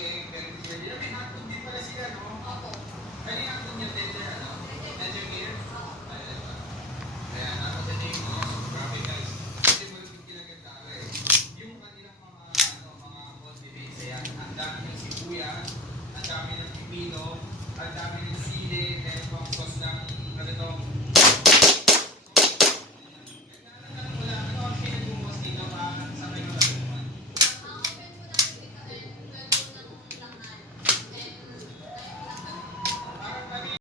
eh, pero hindi sila. May hotdog din pala sila, no? Opo. Ano yung hotdog niya, tender, ano? Tender beer? Ayan, kaya nakasya niya yung mga grabe guys. Kasi malupit kinagandara eh. Yung kanilang mga, ano, mga condiments, ayan, ang dami ng sibuyas, ang dami ng pipino, ang dami ng sili, meron pang sauce ng, ano to,